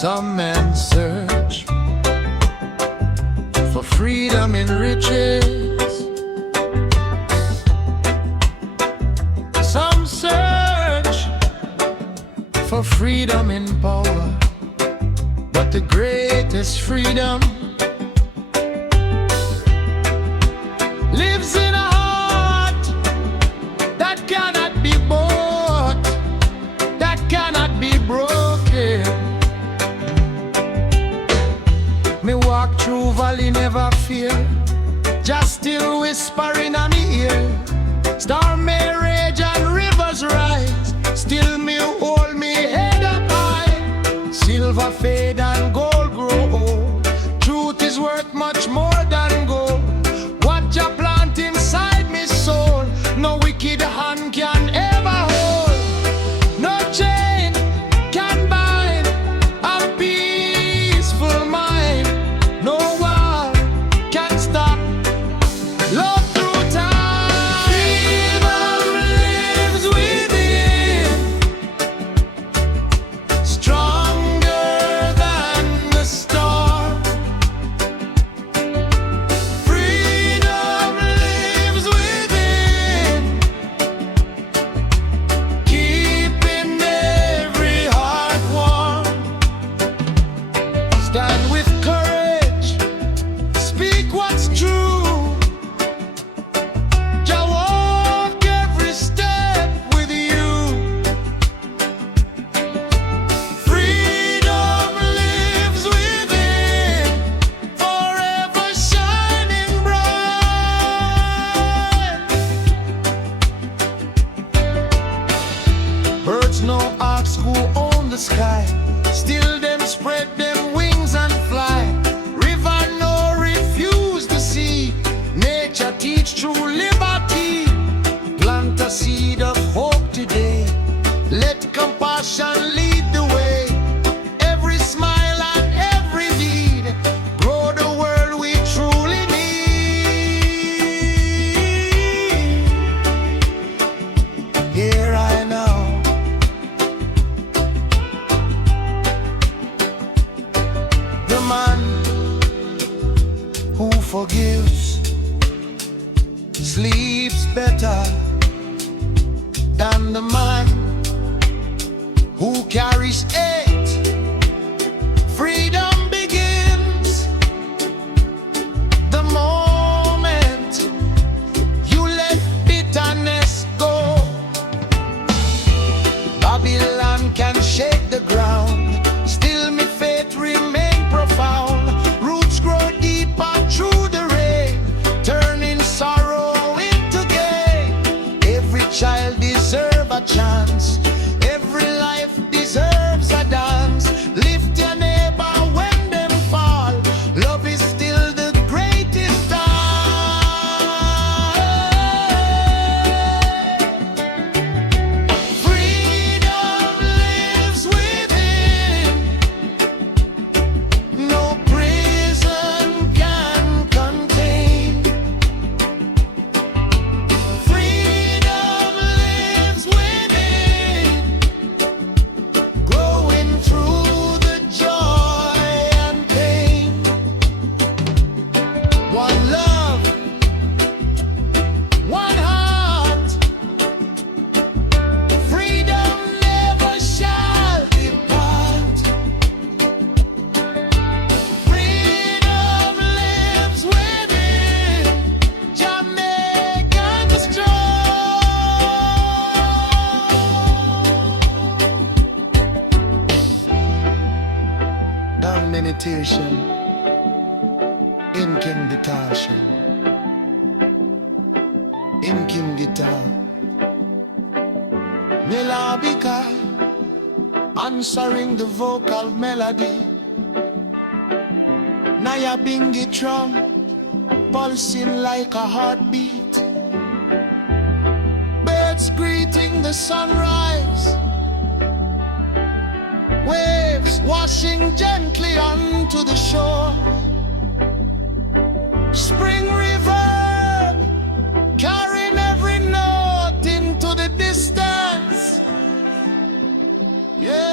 Some men search for freedom in riches. Some search for freedom in power. But the greatest freedom lives in a heart that cannot be bought, that cannot be broken. Me walk through valley, never fear, just still whispering on the ear. Storm may rage and rivers rise, still me hold me head up high. Silver fade and gold grow old. Truth is worth much more than gold. What Jah plant inside me soul, no wicked hand can ever hold. No chain can bind a peaceful mind. No one can stop love through time. Freedom lives within, stronger than the storm. Freedom lives within, keeping every heart warm. Stand with courage, speak what's true. Jah walk every step with you. Freedom lives within, forever shining bright. Birds no ask who own the sky, still them spread them wings and fly. River no refuse the sea, nature teach true liberty. Plant a seed of hope today, let compassion lead the way. Every smile and every deed grow the world we truly need. Here I know the man who forgives sleeps better than the man who carries hate. Freedom begins the moment you let bitterness go. Babylon can shake the ground, still me faith remain profound. Roots grow deeper through the rain, turning sorrow into gain. Every child deserves a chance, every life deserves a dance. Lift your neighbor when them fall, love is still the greatest time. Freedom lives within, no prison can contain. Freedom lives within, growing through the joy and pain. One love, one heart. Freedom never shall depart. Freedom lives within, Jamaican-inspired. Down meditation in King Detasha, in King Guitar. Melabika answering the vocal melody. Naya bingi drum pulsing like a heartbeat. Birds greeting the sunrise, waves washing gently onto the shore. Spring reverb carrying every note into the distance. Yeah.